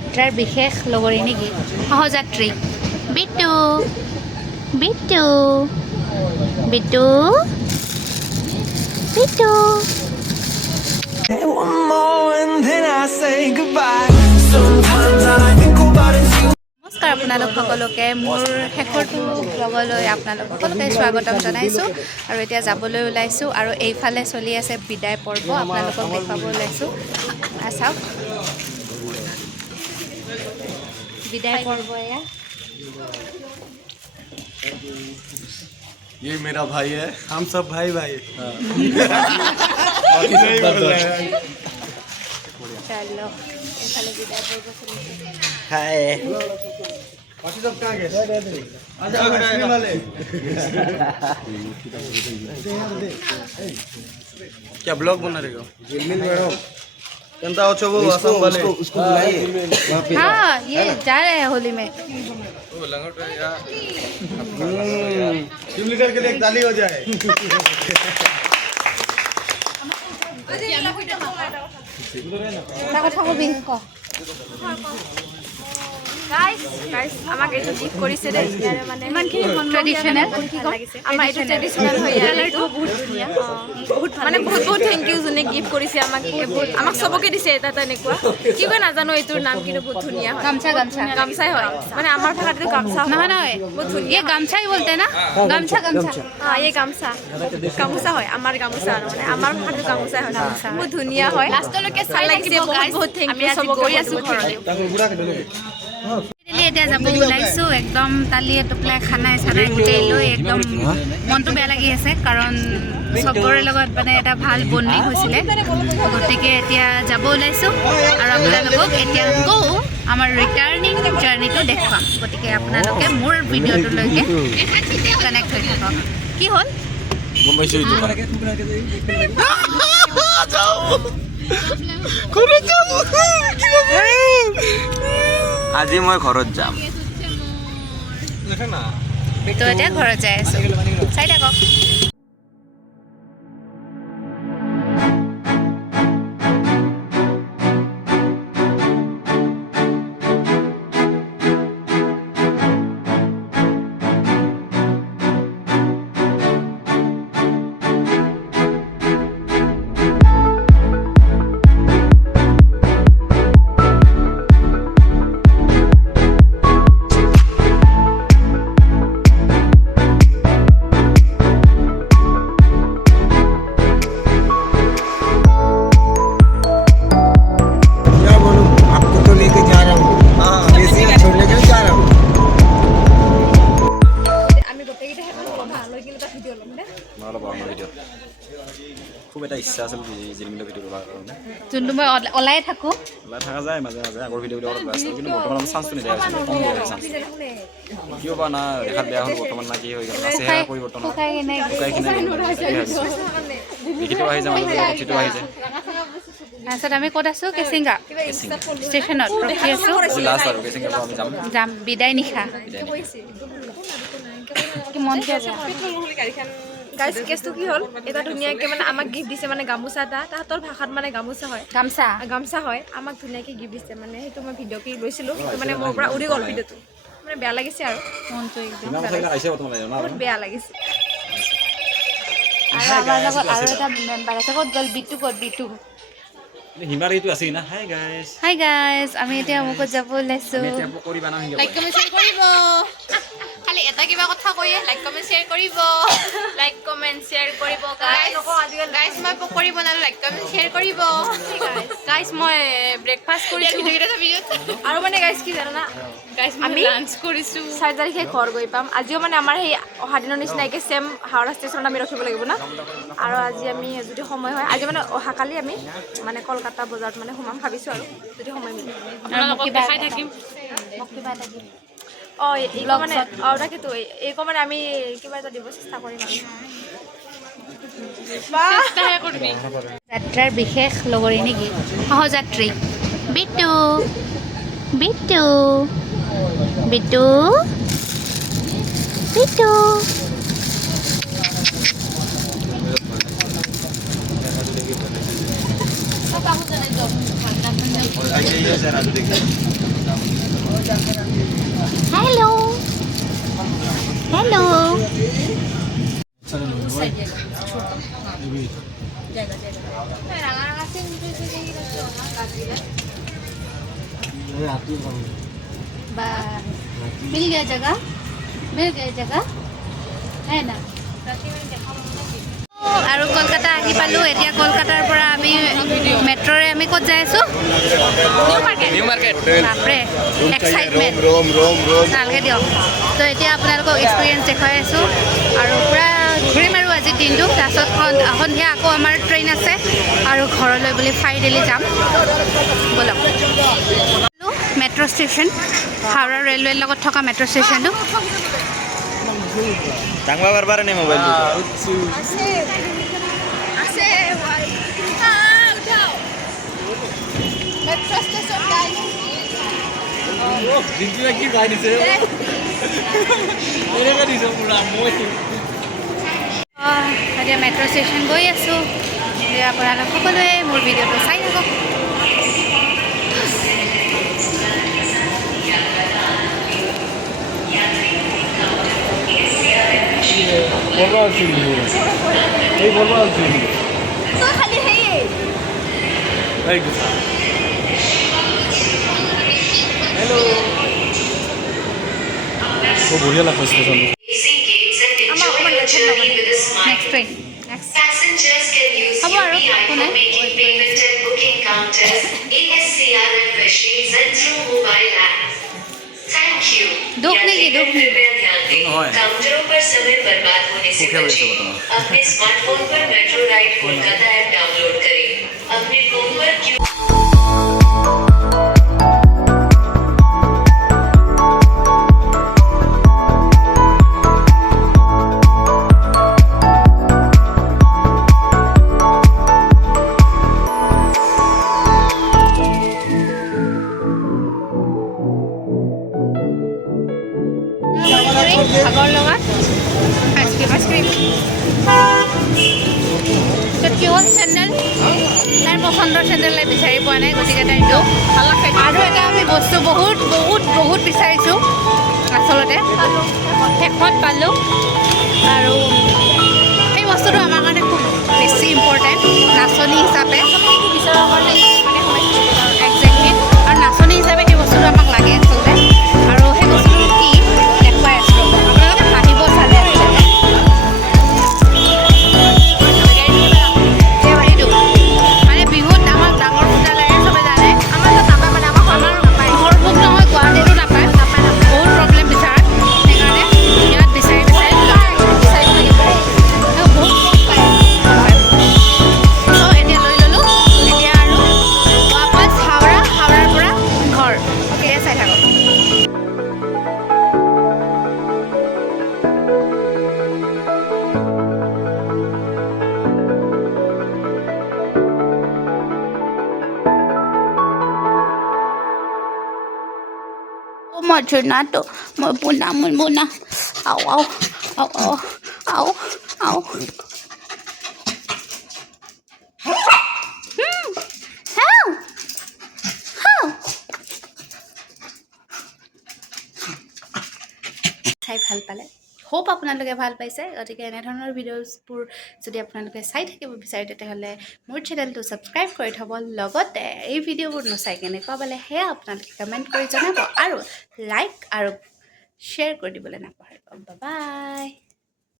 যাত্ৰাৰ বিশেষ লগৰী নেকি সহযাত্ৰী বিটু বিটু বিটু বিটু নমস্কাৰ আপোনালোক সকলোকে মোৰ শেষৰটো ব্লগলৈ আপোনালোক সকলোকে স্বাগতম জনাইছোঁ আৰু এতিয়া যাবলৈ ওলাইছোঁ আৰু এইফালে চলি আছে বিদায় পৰ্ব আপোনালোকক দেখুৱাব ওলাইছোঁ চাওক विदाई पर्व या ये मेरा भाई है, हम सब भाई भाई। चलो विदाई पर्व हाय बाकी सब कहाँ गए? क्या ब्लॉग बना रहे हो? जनता हो वो असम वाले उसको बुलाइए वहाँ पे। हाँ ये जा रहे हैं होली में। टीम लीडर के लिए एक ताली हो जाए। গাইস আমাক এইটো গিফট কৰিছে দে মানে ইমানখিনি ট্ৰেডিশনাল আমাৰ এইটো ট্ৰেডিশনাল হয় ইয়াৰটো বহুত ধুনীয়া বহুত মানে বহুত থ্যাংক ইউ জনে গিফট কৰিছে আমাক সবকে দিছে এটা তেনেকুৱা কিবা নাজানো এইটোৰ নাম কিন্তু বহুত ধুনীয়া হয় गामछा गामछा গামছাই হয় মানে আমাৰ ভাষাটো গামছা नहीं नहीं বহুত ধুনীয়া ये गामछा ही बोलते हैं ना गामछा गामछा এই গামছা গামোচা হয় আমাৰ গামোচা মানে আমাৰ ভাষাটো গামোচাই হয় বহুত ধুনীয়া হয় লাষ্টলৈকে চাই লাগিছে বহুত থ্যাংক ইউ সবকে গৈ আছো ঘৰলৈ এতিয়া যাব ওলাইছোঁ একদম তালিয়ে টোপলাই খানাই চানাই গোটেই লৈ একদম মনটো বেয়া লাগি আছে কাৰণ চবৰে লগত মানে এটা ভাল বণ্ডিং হৈছিলে গতিকে এতিয়া যাব ওলাইছোঁ আৰু আপোনালোকক এতিয়া আকৌ আমাৰ ৰিটাৰ্ণিং জাৰ্ণিটো দেখুৱাম গতিকে আপোনালোকে মোৰ ভিডিঅ'টোলৈকে কানেক্ট হৈ থাকক কি হ'ল আজি মই ঘৰত যাম তো এতিয়া ঘৰত যাই আছোঁ চাই থাকক খুব এটা ইচ্ছা আছিল জিলমিলৰ ভিডিঅ' লোৱাৰ কাৰণে যোনটো মই ওলাই থাকোঁ ওলাই থকা যায় মাজে মাজে আগৰ ভিডিঅ'বিলাক অলপ বেয়া আছিল কিন্তু বৰ্তমান চান্সটো নিদিয়া হৈছে কম দিয়া হৈছে চান্স কিয় বা না দেখাত বেয়া হ'ল বৰ্তমান না কি হৈ গ'ল না চেহেৰা পৰিৱৰ্তন শুকাই কিনে লিখিত আহি যায় মাজে মাজে কথিত আহি যায় তাৰপিছত আমি ক'ত আছোঁ কেচিংগা ষ্টেচনত ৰখি আছোঁ লাষ্ট আৰু কেচিংগাৰ পৰা আমি যাম যাম বিদায় নিশা কি মন গাইস কেছটো কি হ'ল এটা ধুনীয়াকৈ মানে আমাক গিফ্ট দিছে মানে গামোচা এটা তাহাঁতৰ ভাষাত মানে গামোচা হয় গামছা হয় আমাক ধুনীয়াকৈ গিফ্ট দিছে মানে সেইটো মই ভিডিঅ' ক্লিপ লৈছিলোঁ মানে মোৰ পৰা উৰি গ'ল ভিডিঅ'টো মানে বেয়া লাগিছে আৰু মনটো একদম বহুত বেয়া লাগিছে আৰু আমাৰ লগত আৰু এটা মেম্বাৰ আছে ক'ত গ'ল বিটু ক'ত বিটু হিমাৰীটো আছে না হাই গাইছ হাই গাইজ আমি এতিয়া অমুকত যাব ওলাইছোঁ কৰিবা না লাইক কমেণ্ট শ্বেয়াৰ কৰিব খালি এটা কিবা কথা কৈয়ে লাইক কমেণ্ট শ্বেয়াৰ কৰিব লাইক কমেণ্ট শ্বেয়াৰ কৰিব গাইজ মই পকৰি বনালোঁ লাইক কমেণ্ট শ্বেয়াৰ কৰিব গাইজ মই ব্ৰেকফাষ্ট কৰিছোঁ আৰু মানে গাইছ কি জানা গাইজ আমি লাঞ্চ কৰিছোঁ 4 তাৰিখে ঘৰ গৈ পাম আজিও মানে আমাৰ সেই অহা দিনৰ নিচিনাকৈ ছেম হাওৰা ষ্টেচনত আমি ৰখিব লাগিব না আৰু আজি আমি যদি সময় হয় আজি মানে অহাকালি আমি মানে কলকাতা বজাৰত মানে সোমাম ভাবিছোঁ আৰু যদি সময় মিলে দেখাই থাকিম অঁ এই মানে অঁ তাকেতো এই মানে আমি কিবা এটা দিব চেষ্টা কৰিম আৰু যাত্ৰাৰ বিশেষ লগৰী নেকি সহযাত্ৰী বিটু বিটু বিটু বিটু हेलो हेलो मिल गया जगह है ना আৰু কলকাতা আহি পালোঁ এতিয়া কলকাতাৰ পৰা আমি মেট্ৰৰে আমি ক'ত যাই আছোঁ নিউ মাৰ্কেট বাপৰে এক্সাইটমেণ্ট ভালকৈ দিয়ক তো এতিয়া আপোনালোকক এক্সপিৰিয়েঞ্চ দেখুৱাই আছোঁ আৰু পূৰা ঘূৰিম আৰু আজিৰ দিনটো তাৰপিছত সন্ধিয়া আকৌ আমাৰ ট্ৰেইন আছে আৰু ঘৰলৈ বুলি ফাইনেলি যাম ব'লক মেট্ৰ' ষ্টেচন হাওৰা ৰেলৱেৰ লগত থকা মেট্ৰ' ষ্টেচনটো টাংবা বাৰবাৰ নে মোবাইল এতিয়া মেট্ৰ' ষ্টেচন গৈ আছোঁ আপোনালোক সকলোৱে মোৰ ভিডিঅ'টো চাই থাকক বঢ়িয়া লাগছে ষ্টেচনটো next train Passengers can use UPI for making payment at booking counters, ASCR and machines and through mobile apps. Thank you. दुख नहीं की, दुख नहीं। कृपया ध्यान दें दोनों है। काउंटरों पर समय बर्बाद होने से भूखे हुए बचें। से बताओ। अपने स्मार्टफोन पर metro ride Kolkata app download करें। अपने फोन पर क्यू ভাগৰ লগত আইচক্ৰীম কি হ'ল চেণ্ডেল তাইৰ পচন্দৰ চেণ্ডেল বিচাৰি পোৱা নাই গতিকে তাইটো আৰু এটা আমি বস্তু বহুত বিচাৰিছোঁ আচলতে শেষত পালোঁ আৰু সেই বস্তুটো আমাৰ কাৰণে খুব বেছি ইম্পৰ্টেণ্ট নাচনী হিচাপে বিচৰাৰ কাৰণে একজেক্টলি আৰু নাচনী হিচাপে সেই বস্তুটো আমাক লাগে আচলতে আৰু সেই বস্তুটো কি দেখুৱাই আছোঁ আপোনালোকে হাঁহিব চালে মানে বিহুত আমাক ডাঙৰ পূজা লাগে চবে জানে আমাৰ নাপায় মানে আমাৰ নাপায় সৰভোগ নহয় গুৱাহাটীতো নাপায় বহুত প্ৰব্লেম বিচাৰত সেইকাৰণে ইয়াত বিচাৰি বহুত এতিয়া লৈ ল'লোঁ এতিয়া আৰু ৱাপছ হাওৰাৰ পৰা ঘৰ এয়া চাই থাকক Mojonato, Mona. Ow. চাই ভাল পালে হোপ আপোনালোকে ভাল পাইছে গতিকে এনেধৰণৰ ভিডিঅ'ছবোৰ যদি আপোনালোকে চাই থাকিব বিচাৰে তেতিয়াহ'লে মোৰ চেনেলটো ছাবস্ক্ৰাইব কৰি থ'ব লগতে এই ভিডিঅ'বোৰ নচাই কেনেকুৱা পালে সেয়া আপোনালোকে কমেণ্ট কৰি জনাব আৰু লাইক আৰু শ্বেয়াৰ কৰি দিবলৈ নাপাহৰিব বাই